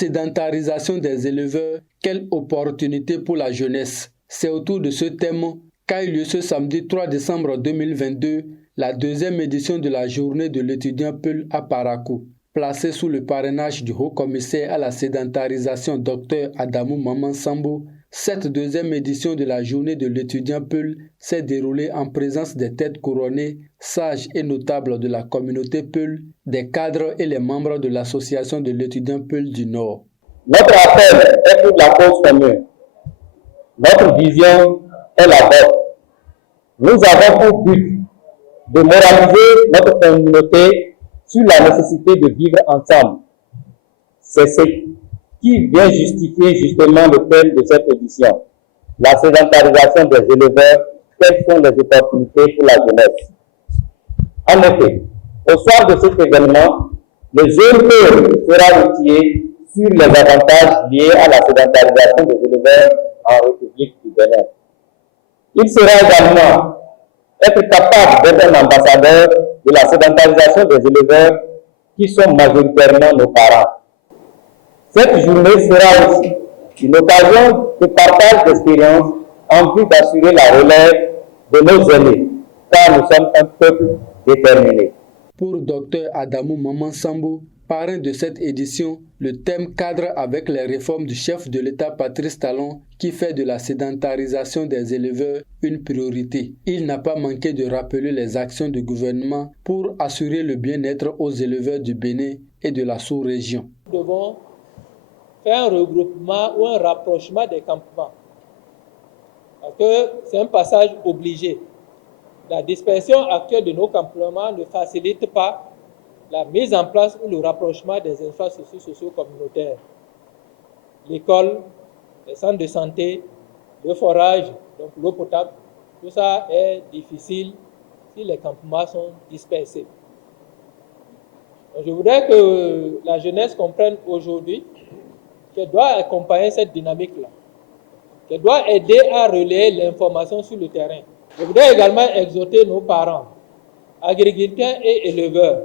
Sédentarisation des éleveurs, quelle opportunité pour la jeunesse? C'est autour de ce thème qu'a eu lieu ce samedi 3 décembre 2022 la deuxième édition de la journée de l'étudiant Peul à Parakou. Placée sous le parrainage du haut-commissaire à la sédentarisation Dr Adamou Maman Sambo, cette deuxième édition de la journée de l'étudiant Peul s'est déroulée en présence des têtes couronnées, sages et notables de la communauté Peul, des cadres et les membres de l'association de l'étudiant Peul du Nord. Notre appel est pour la cause commune. Notre vision est la vôtre. Nous avons pour but de moraliser notre communauté sur la nécessité de vivre ensemble. C'est ce qui vient justifier justement le thème de cette édition, la sédentarisation des éleveurs, quelles sont les opportunités pour la jeunesse. En effet, au soir de cet événement, le jeune peuple sera outillé sur les avantages liés à la sédentarisation des éleveurs en République du Bénin. Il sera également être capable d'être un ambassadeur de la sédentarisation des éleveurs qui sont majoritairement nos parents. Cette journée sera aussi une occasion de partage d'expériences en vue d'assurer la relève de nos aînés, car nous sommes un peuple déterminé. Pour Dr Adamou Maman Sambo, parrain de cette édition, le thème cadre avec les réformes du chef de l'État Patrice Talon qui fait de la sédentarisation des éleveurs une priorité. Il n'a pas manqué de rappeler les actions du gouvernement pour assurer le bien-être aux éleveurs du Bénin et de la sous-région. Nous devons faire un regroupement ou un rapprochement des campements. Parce que c'est un passage obligé. La dispersion actuelle de nos campements ne facilite pas la mise en place ou le rapprochement des infrastructures socio-communautaires. L'école, les centres de santé, le forage, donc l'eau potable, tout ça est difficile si les campements sont dispersés. Donc je voudrais que la jeunesse comprenne aujourd'hui qu'elle doit accompagner cette dynamique-là, qu'elle doit aider à relayer l'information sur le terrain. Je voudrais également exhorter nos parents, agriculteurs et éleveurs,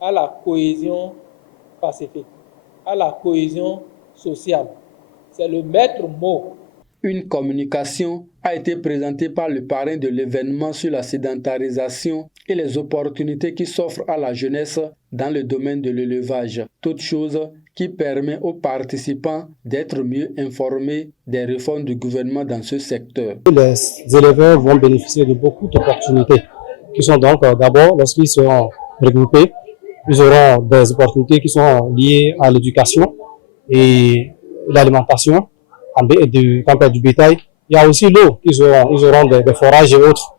à la cohésion pacifique, à la cohésion sociale. C'est le maître mot. Une communication a été présentée par le parrain de l'événement sur la sédentarisation et les opportunités qui s'offrent à la jeunesse dans le domaine de l'élevage. Toute chose qui permet aux participants d'être mieux informés des réformes du gouvernement dans ce secteur. Les éleveurs vont bénéficier de beaucoup d'opportunités qui sont donc d'abord lorsqu'ils seront regroupés, ils auront des opportunités qui sont liées à l'éducation et l'alimentation, du bétail. Il y a aussi l'eau, ils auront des forages et autres.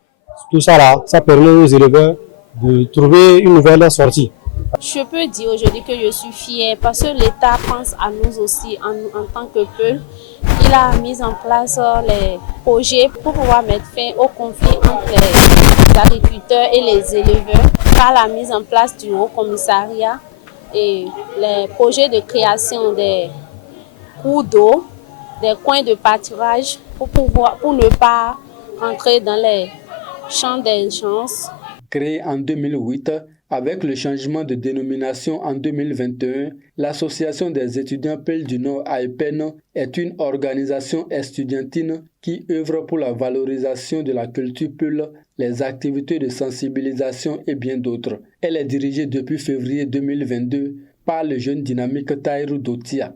Tout ça là, ça permet aux éleveurs de trouver une nouvelle sortie. Je peux dire aujourd'hui que je suis fière parce que l'État pense à nous aussi en tant que peuple. Il a mis en place les projets pour pouvoir mettre fin au conflit entre les agriculteurs et les éleveurs par la mise en place du haut-commissariat et les projets de création des cours d'eau, des coins de pâturage pour ne pas rentrer dans les champs d'incendie. Créé en 2008, avec le changement de dénomination en 2021, l'Association des étudiants Peul du Nord AEPEN est une organisation estudiantine qui œuvre pour la valorisation de la culture Peul, les activités de sensibilisation et bien d'autres. Elle est dirigée depuis février 2022 par le jeune dynamique Taïrou Dotia.